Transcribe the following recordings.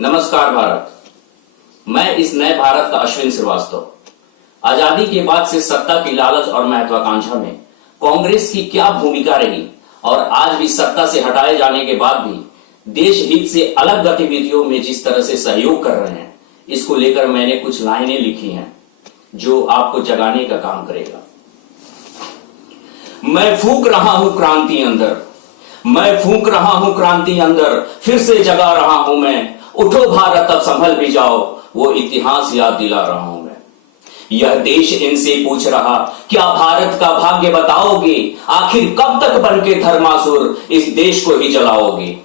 नमस्कार भारत। मैं इस नए भारत का अश्विन श्रीवास्तव। आजादी के बाद से सत्ता की लालच और महत्वाकांक्षा में कांग्रेस की क्या भूमिका रही और आज भी सत्ता से हटाए जाने के बाद भी देश हित से अलग गतिविधियों में जिस तरह से सहयोग कर रहे हैं, इसको लेकर मैंने कुछ लाइनें लिखी हैं जो आपको जगाने का काम करेगा। मैं फूंक रहा हूं क्रांति अंदर, मैं फूंक रहा हूं क्रांति अंदर, फिर से जगा रहा हूं मैं। उठो भारत अब संभल भी जाओ, वो इतिहास याद दिला रहा हूं मैं। यह देश इनसे पूछ रहा, क्या भारत का भाग्य बताओगे? आखिर कब तक बनके धर्मासुर इस देश को ही जलाओगे?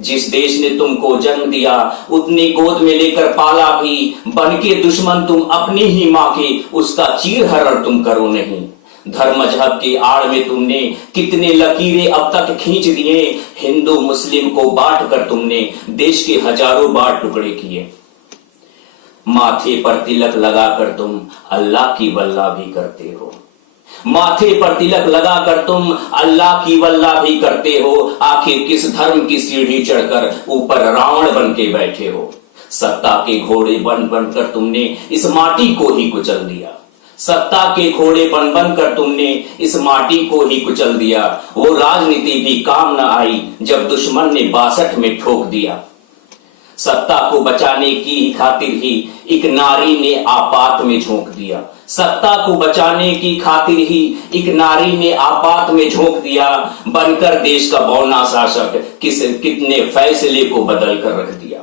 जिस देश ने तुमको जन्म दिया उतनी गोद में लेकर पाला भी, बनके दुश्मन तुम अपनी ही मां के, उसका चीरहरण तुम करो नहीं। धर्म मजहब की आड़ में तुमने कितने लकीरें अब तक खींच दिए, हिंदू मुस्लिम को बांट कर तुमने देश के हजारों बार टुकड़े किए। माथे पर तिलक लगाकर तुम अल्लाह की वल्ला भी करते हो, माथे पर तिलक लगाकर तुम अल्लाह की वल्ला भी करते हो। आखिर किस धर्म की सीढ़ी चढ़कर ऊपर रावण बन के बैठे हो? सत्ता के घोड़े बन बनकर तुमने इस माटी को ही कुचल दिया, सत्ता के घोड़े बन बनकर तुमने इस माटी को ही कुचल दिया। वो राजनीति भी काम न आई जब दुश्मन ने 62 में ठोक दिया। सत्ता को बचाने की खातिर ही एक नारी ने आपात में झोंक दिया, सत्ता को बचाने की खातिर ही एक नारी ने आपात में झोंक दिया। बनकर देश का बौना शासक कितने फैसले को बदल कर रख दिया।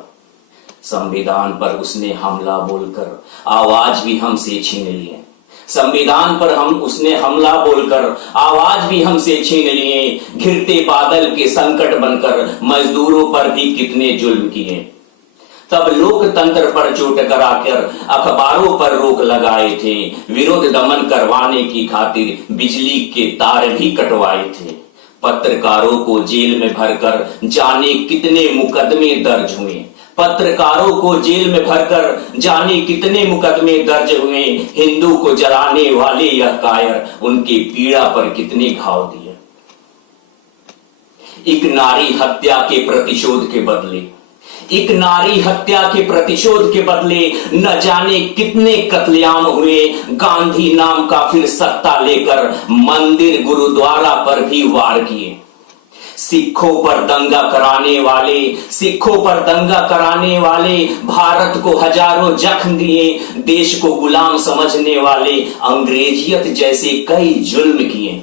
संविधान पर उसने हमला बोलकर आवाज भी हमसे छीन लिए, संविधान पर उसने हमला बोलकर आवाज भी हमसे छीन लिए। घिरते बादल के संकट बनकर मजदूरों पर भी कितने जुल्म किए। तब लोकतंत्र पर चोट कराकर अखबारों पर रोक लगाए थे, विरोध दमन करवाने की खातिर बिजली के तार भी कटवाए थे। पत्रकारों को जेल में भरकर जाने कितने मुकदमे दर्ज हुए, पत्रकारों को जेल में भरकर जाने कितने मुकदमे दर्ज हुए। हिंदू को जलाने वाले यह कायर उनके पीड़ा पर कितने घाव दिए। एक नारी हत्या के प्रतिशोध के बदले, एक नारी हत्या के प्रतिशोध के बदले न जाने कितने कत्लेआम हुए। गांधी नाम का फिर सत्ता लेकर मंदिर गुरुद्वारा पर भी वार किए। सिखों पर दंगा कराने वाले, सिखों पर दंगा कराने वाले भारत को हजारों जख्म दिए। देश को गुलाम समझने वाले अंग्रेजियत जैसे कई जुल्म किए।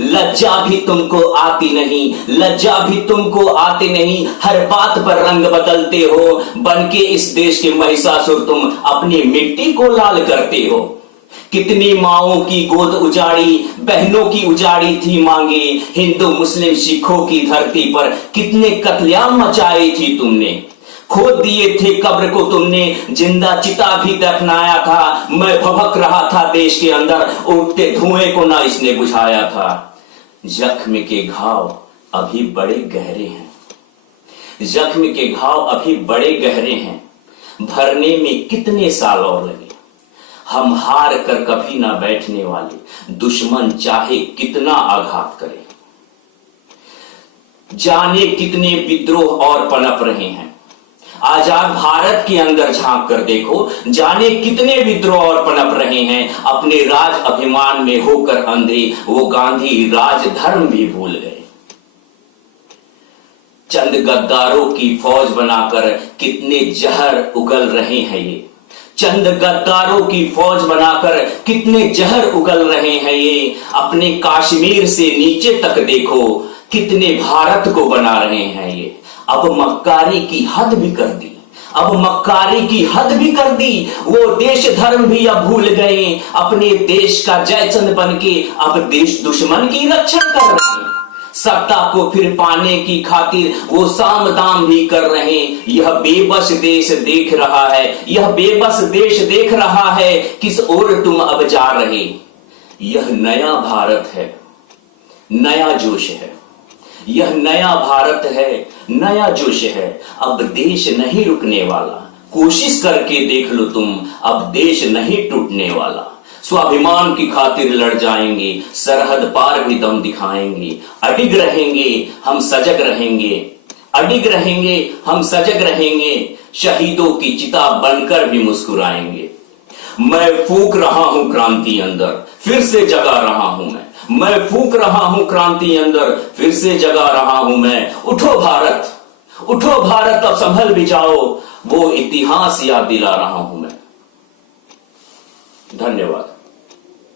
लज्जा भी तुमको आती नहीं, लज्जा भी तुमको आती नहीं। हर बात पर रंग बदलते हो, बनके इस देश के महिषासुर तुम अपनी मिट्टी को लाल करते हो। कितनी माओं की गोद उजाड़ी, बहनों की उजाड़ी थी मांगे। हिंदू मुस्लिम सिखों की धरती पर कितने कत्लेआम मचाए थी तुमने। खोद दिए थे कब्र को तुमने, जिंदा चिता भी दफनाया था। मैं भभक रहा था देश के अंदर, उठते धुएं को ना इसने बुझाया था। जख्म के घाव अभी बड़े गहरे हैं, जख्म के घाव अभी बड़े गहरे हैं। भरने में कितने साल और लगे। हम हार कर कभी ना बैठने वाले, दुश्मन चाहे कितना आघात करे। जाने कितने विद्रोह और पनप रहे हैं। आजाद भारत के अंदर झांक कर देखो, जाने कितने विद्रोह और पनप रहे हैं। अपने राज अभिमान में होकर अंधे वो गांधी राज धर्म भी भूल गए। चंद गद्दारों की फौज बनाकर कितने जहर उगल रहे हैं ये, चंद गद्दारों की फौज बनाकर कितने जहर उगल रहे हैं ये। अपने कश्मीर से नीचे तक देखो कितने भारत को बना रहे हैं ये। अब मक्कारी की हद भी कर दी, अब मक्कारी की हद भी कर दी। वो देश धर्म भी अब भूल गए। अपने देश का जयचंद बनके अब देश दुश्मन की रक्षा कर रहे हैं। सत्ता को फिर पाने की खातिर वो साम दाम भी कर रहे हैं। यह बेबस देश देख रहा है, यह बेबस देश देख रहा है, किस ओर तुम अब जा रहे। यह नया भारत है, नया जोश है, यह नया भारत है, नया जोश है। अब देश नहीं रुकने वाला, कोशिश करके देख लो तुम, अब देश नहीं टूटने वाला। स्वाभिमान की खातिर लड़ जाएंगे, सरहद पार भी दम दिखाएंगे। अडिग रहेंगे हम, सजग रहेंगे, अडिग रहेंगे, हम सजग रहेंगे, शहीदों की चिता बनकर भी मुस्कुराएंगे। मैं फूंक रहा हूं क्रांति अंदर, फिर से जगा रहा हूं मैं फूंक रहा हूं क्रांति अंदर, फिर से जगा रहा हूं मैं। उठो भारत, उठो भारत, अब संभल भी जाओ, वो इतिहास याद दिला रहा हूं मैं। धन्यवाद।